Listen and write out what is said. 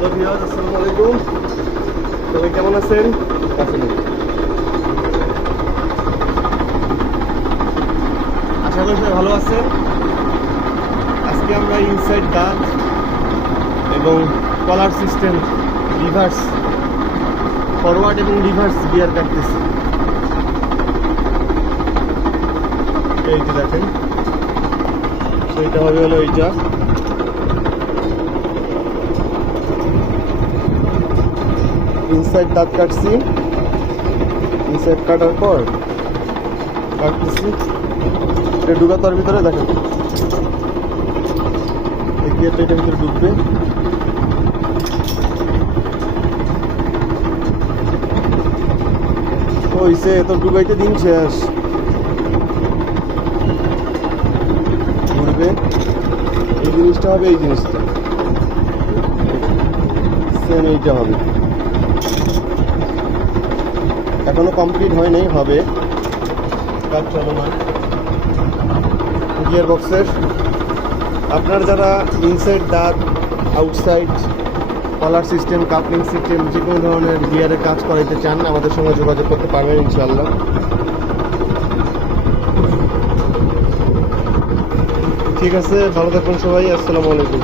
Hello viewers, আসসালামু আলাইকুম। সবাই কেমন আছেন? আশা করি সবাই ভালো আছেন। আজকে আমরা ইনসাইড দাঁত এবং কলার সিস্টেম রিভার্স, ফরওয়ার্ড এবং রিভার্স গিয়ার কাটতেছি। এই যে দেখেন, সেইটা হবে হলো এইটা। ইনসাইড দাঁত কাটছি, ইনসাইড কাটার পর কাটতেছি, এটা ঢুকা তার ভিতরে দেখেন এই গিয়ারটা এটার ভিতরে ঢুকবে। হইছে তো, ঢুকাইতে দিন শেষ। ঘুরবে, এই জিনিসটা হবে, এই জিনিসটা সেম এইটা হবে। এখনো কমপ্লিট হয় নাই, হবে, কাজ চলমান গিয়ার বক্সের। আপনার যারা ইনসাইড দাঁত, outside collar system, coupling system, যে কোনো ধরনের গিয়ারের কাজ করাইতে চান আমাদের সঙ্গে যোগাযোগ করতে পারবেন ইনশাআল্লাহ। ঠিক আছে, ভালো থাকুন সবাই, আসসালামু আলাইকুম।